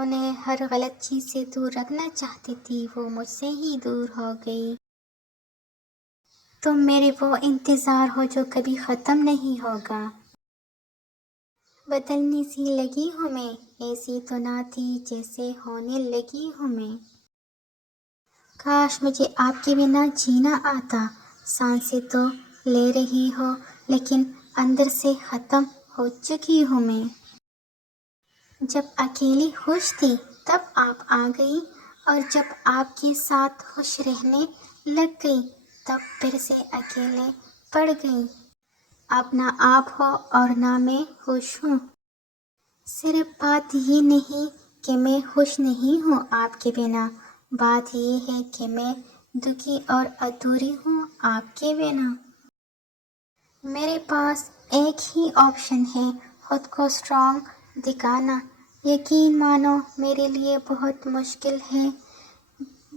انہیں ہر غلط چیز سے دور رکھنا چاہتی تھی، وہ مجھ سے ہی دور ہو گئی۔ تم میرے وہ انتظار ہو جو کبھی ختم نہیں ہوگا۔ بدلنے سی لگی ہوں میں، ایسی تو نہ تھی جیسے ہونے لگی ہوں میں۔ کاش مجھے آپ کے بنا جینا آتا۔ سانسیں تو لے رہی ہو لیکن اندر سے ختم ہو چکی ہوں میں۔ جب اکیلی خوش تھی تب آپ آ گئی، اور جب آپ کے ساتھ خوش رہنے لگ گئی تب پھر سے اکیلے پڑ گئی۔ اب نہ آپ ہو اور نہ میں خوش ہوں۔ صرف بات یہ نہیں کہ میں خوش نہیں ہوں آپ کے بنا، بات یہ ہے کہ میں دکھی اور ادھوری ہوں آپ کے بنا۔ میرے پاس ایک ہی آپشن ہے، خود کو اسٹرانگ دکھانا۔ یقین مانو میرے لیے بہت مشکل ہے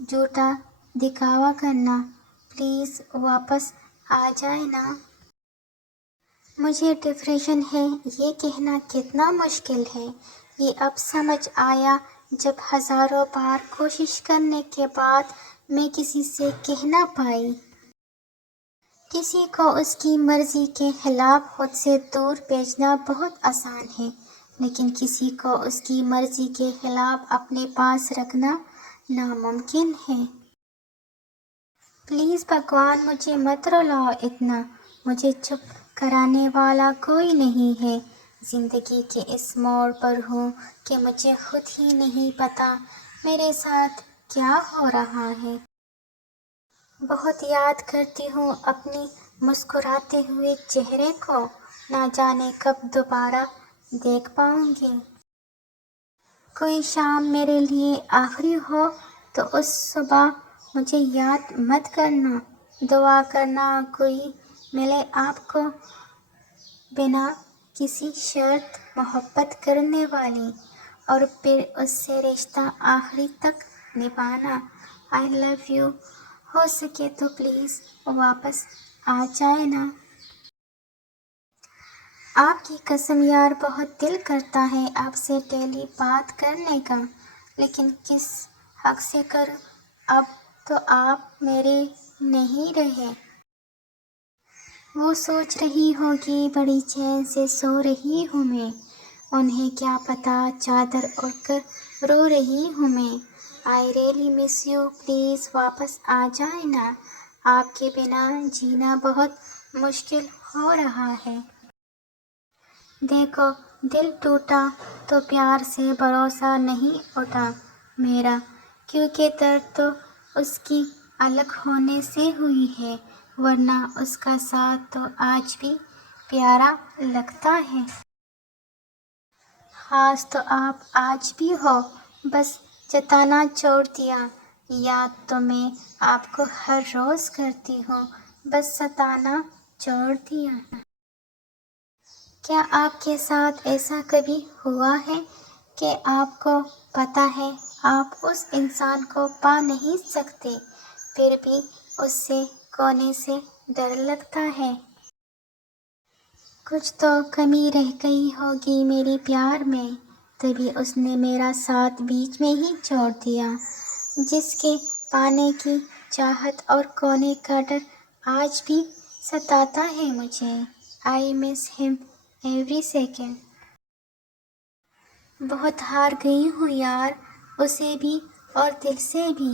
جھوٹا دکھاوا کرنا۔ پلیز واپس آ جائیں نا۔ مجھے ڈپریشن ہے یہ کہنا کتنا مشکل ہے، یہ اب سمجھ آیا جب ہزاروں بار کوشش کرنے کے بعد میں کسی سے کہہ نہ پائی۔ کسی کو اس کی مرضی کے خلاف خود سے دور بھیجنا بہت آسان ہے، لیکن کسی کو اس کی مرضی کے خلاف اپنے پاس رکھنا ناممکن ہے۔ پلیز بھگوان مجھے مت رلاؤ اتنا، مجھے چپ کرانے والا کوئی نہیں ہے۔ زندگی کے اس موڑ پر ہوں کہ مجھے خود ہی نہیں پتا میرے ساتھ کیا ہو رہا ہے۔ بہت یاد کرتی ہوں اپنی مسکراتے ہوئے چہرے کو، نہ جانے کب دوبارہ دیکھ پاؤں گی۔ کوئی شام میرے لیے آخری ہو تو اس صبح مجھے یاد مت کرنا، دعا کرنا کوئی ملے آپ کو بنا کسی شرط محبت کرنے والی، اور پھر اس سے رشتہ آخری تک نبھانا۔ آئی لو یو۔ ہو سکے تو پلیز واپس آ جائیں نا۔ آپ کی قسم یار، بہت دل کرتا ہے آپ سے ڈیلی بات کرنے کا، لیکن کس حق سے کروں؟ اب تو آپ میرے نہیں رہے۔ وہ سوچ رہی ہوگی بڑی چین سے سو رہی ہوں میں، انہیں کیا پتا چادر اوڑھ کر رو رہی ہوں میں۔ I really miss you, please واپس آ جائیں نا۔ آپ کے بنا جینا بہت مشکل ہو رہا ہے۔ دیکھو دل ٹوٹا تو پیار سے بھروسہ نہیں اٹھا میرا، کیونکہ درد تو اس کی الگ ہونے سے ہوئی ہے، ورنہ اس کا ساتھ تو آج بھی پیارا لگتا ہے۔ خاص تو آپ آج بھی ہو، بس جتانا چھوڑ دیا۔ یاد تو میں آپ کو ہر روز کرتی ہوں، بس ستانا چھوڑ دیا۔ کیا آپ کے ساتھ ایسا کبھی ہوا ہے کہ آپ کو پتہ ہے آپ اس انسان کو پا نہیں سکتے، پھر بھی اس سے کونے سے ڈر لگتا ہے؟ کچھ تو کمی رہ گئی ہوگی میری پیار میں، تبھی اس نے میرا ساتھ بیچ میں ہی چھوڑ دیا۔ جس کے پانے کی چاہت اور کھونے کا ڈر آج بھی ستاتا ہے مجھے۔ آئی مس ہم ایوری سیکنڈ۔ بہت ہار گئی ہوں یار، اسے بھی اور دل سے بھی۔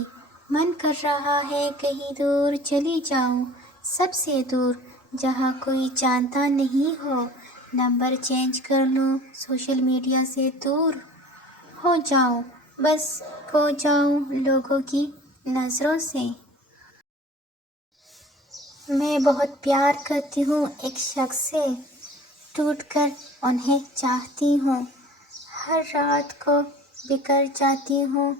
من کر رہا ہے کہیں دور چلی جاؤں، سب سے دور، جہاں کوئی جانتا نہیں ہو۔ نمبر چینج کر لوں، سوشل میڈیا سے دور ہو جاؤں، بس کھو جاؤں لوگوں کی نظروں سے۔ میں بہت پیار کرتی ہوں ایک شخص سے، ٹوٹ کر انہیں چاہتی ہوں۔ ہر رات کو بکھر جاتی ہوں،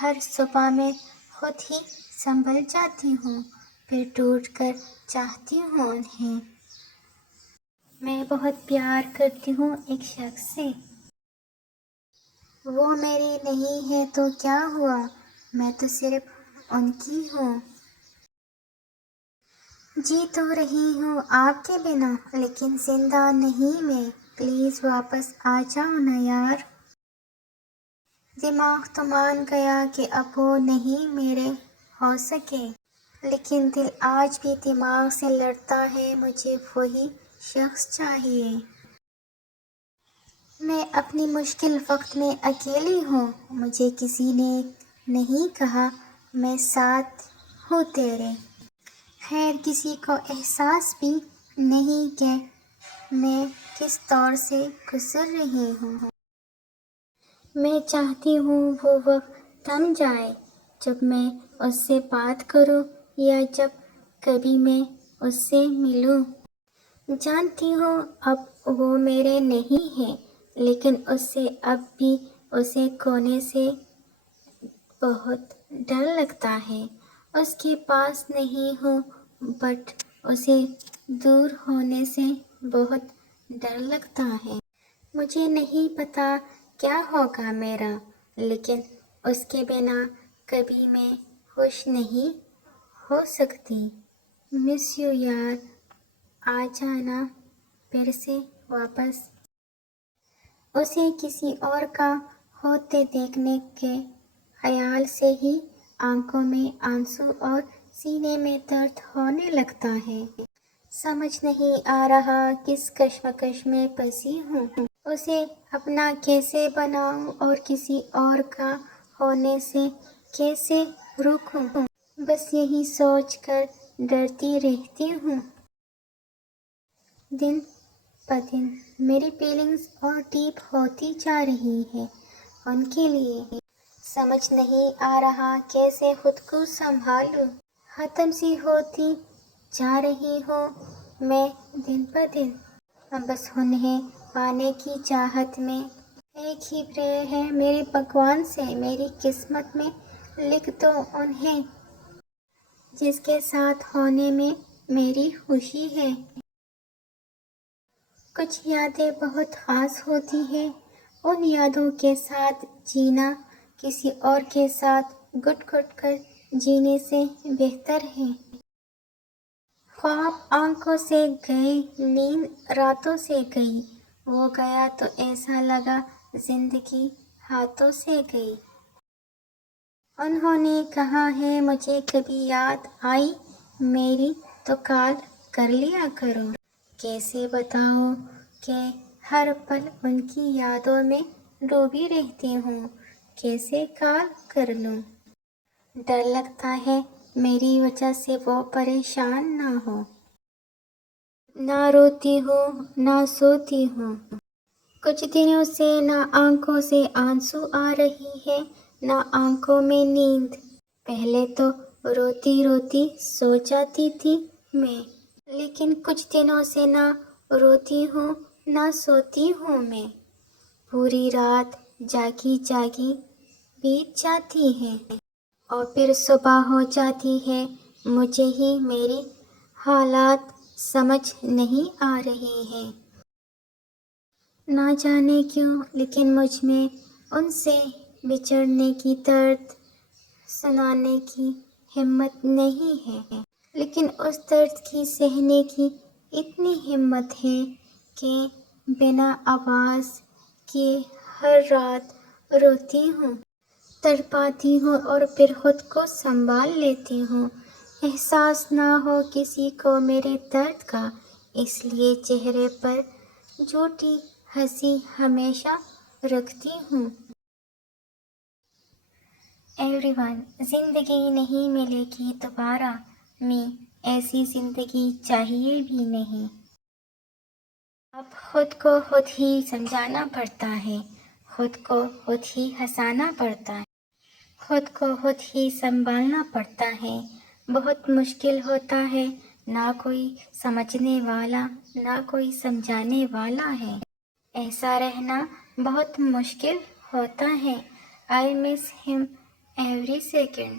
ہر صبح میں خود ہی سنبھل جاتی ہوں، پھر ٹوٹ کر چاہتی ہوں انہیں۔ میں بہت پیار کرتی ہوں ایک شخص سے، وہ میری نہیں ہے تو کیا ہوا، میں تو صرف ان کی ہوں۔ جی تو رہی ہوں آپ کے بنا، لیکن زندہ نہیں میں، پلیز واپس آ جاؤ نا یار۔ دماغ تو مان گیا کہ اب وہ نہیں میرے ہو سکے، لیکن دل آج بھی دماغ سے لڑتا ہے، مجھے وہی شخص چاہیے۔ میں اپنی مشکل وقت میں اکیلی ہوں، مجھے کسی نے نہیں کہا میں ساتھ ہوں تیرے۔ خیر کسی کو احساس بھی نہیں کہ میں کس دور سے گزر رہی ہوں۔ میں چاہتی ہوں وہ وقت تھم جائے جب میں اس سے بات کروں یا جب کبھی میں اس سے ملوں۔ جانتی ہوں اب وہ میرے نہیں ہے، لیکن اس سے اب بھی اسے کھونے سے بہت ڈر لگتا ہے۔ اس کے پاس نہیں ہوں بٹ اسے دور ہونے سے بہت ڈر لگتا ہے۔ مجھے نہیں پتا کیا ہوگا میرا، لیکن اس کے بنا کبھی میں خوش نہیں ہو سکتی۔ مس یو یار، آ جانا پھر سے واپس۔ اسے کسی اور کا ہوتے دیکھنے کے خیال سے ہی آنکھوں میں آنسو اور سینے میں درد ہونے لگتا ہے۔ سمجھ نہیں آ رہا کس کشمکش میں پھنسی ہوں، اسے اپنا کیسے بناؤں اور کسی اور کا ہونے سے کیسے روکوں، بس یہی سوچ کر ڈرتی رہتی ہوں۔ دن بدن میری فیلنگز اور ڈیپ ہوتی جا رہی ہے ان کے لیے۔ سمجھ نہیں آ رہا کیسے خود کو سنبھالوں، ختم سی ہوتی جا رہی ہوں میں دن بدن، بس انہیں پانے کی چاہت میں۔ ایک ہی پریئر ہے میرے بھگوان سے، میری قسمت میں لکھ دو انہیں، جس کے ساتھ ہونے میں میری خوشی ہے۔ کچھ یادیں بہت خاص ہوتی ہیں، ان یادوں کے ساتھ جینا کسی اور کے ساتھ گھٹ گھٹ کر جینے سے بہتر ہے۔ خواب آنکھوں سے گئے، نیند راتوں سے گئی، وہ گیا تو ایسا لگا زندگی ہاتھوں سے گئی۔ انہوں نے کہا ہے مجھے کبھی یاد آئی میری تو کال کر لیا کرو۔ کیسے بتاؤں کہ ہر پل ان کی یادوں میں ڈوبی رہتی ہوں، کیسے کال کر لوں۔ ڈر لگتا ہے میری وجہ سے وہ پریشان نہ ہو۔ نہ روتی ہوں نہ سوتی ہوں، کچھ دنوں سے نہ آنکھوں سے آنسو آ رہی ہے نہ آنکھوں میں نیند۔ پہلے تو روتی روتی سو جاتی تھی میں، لیکن کچھ دنوں سے نہ روتی ہوں نہ سوتی ہوں میں۔ پوری رات جاگی جاگی بیت جاتی ہے اور پھر صبح ہو جاتی ہے، مجھے ہی میری حالات سمجھ نہیں آ رہی ہیں۔ نہ جانے کیوں لیکن مجھ میں ان سے بچھڑنے کی درد سنانے کی ہمت نہیں ہے، لیکن اس درد کی سہنے کی اتنی ہمت ہے کہ بنا آواز کیے ہر رات روتی ہوں، تڑپاتی ہوں اور پھر خود کو سنبھال لیتی ہوں، احساس نہ ہو کسی کو میرے درد کا، اس لیے چہرے پر جھوٹی ہنسی ہمیشہ رکھتی ہوں۔ ایوری ون، زندگی نہیں ملے گی دوبارہ، میں ایسی زندگی چاہیے بھی نہیں۔ اب خود کو خود ہی سمجھانا پڑتا ہے، خود کو خود ہی ہنسانا پڑتا ہے، خود کو خود ہی سنبھالنا پڑتا ہے۔ بہت مشکل ہوتا ہے، نہ کوئی سمجھنے والا نہ کوئی سمجھانے والا ہے، ایسا رہنا بہت مشکل ہوتا ہے۔ آئی مس ہم ایوری سیکنڈ۔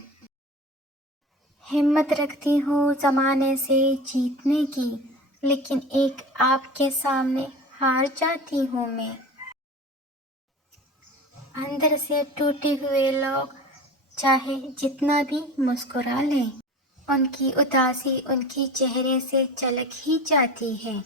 ہمت رکھتی ہوں زمانے سے جیتنے کی، لیکن ایک آپ کے سامنے ہار جاتی ہوں میں۔ اندر سے ٹوٹے ہوئے لوگ چاہے جتنا بھی مسکرا لیں، ان کی اداسی ان کی چہرے سے جھلک ہی جاتی ہے۔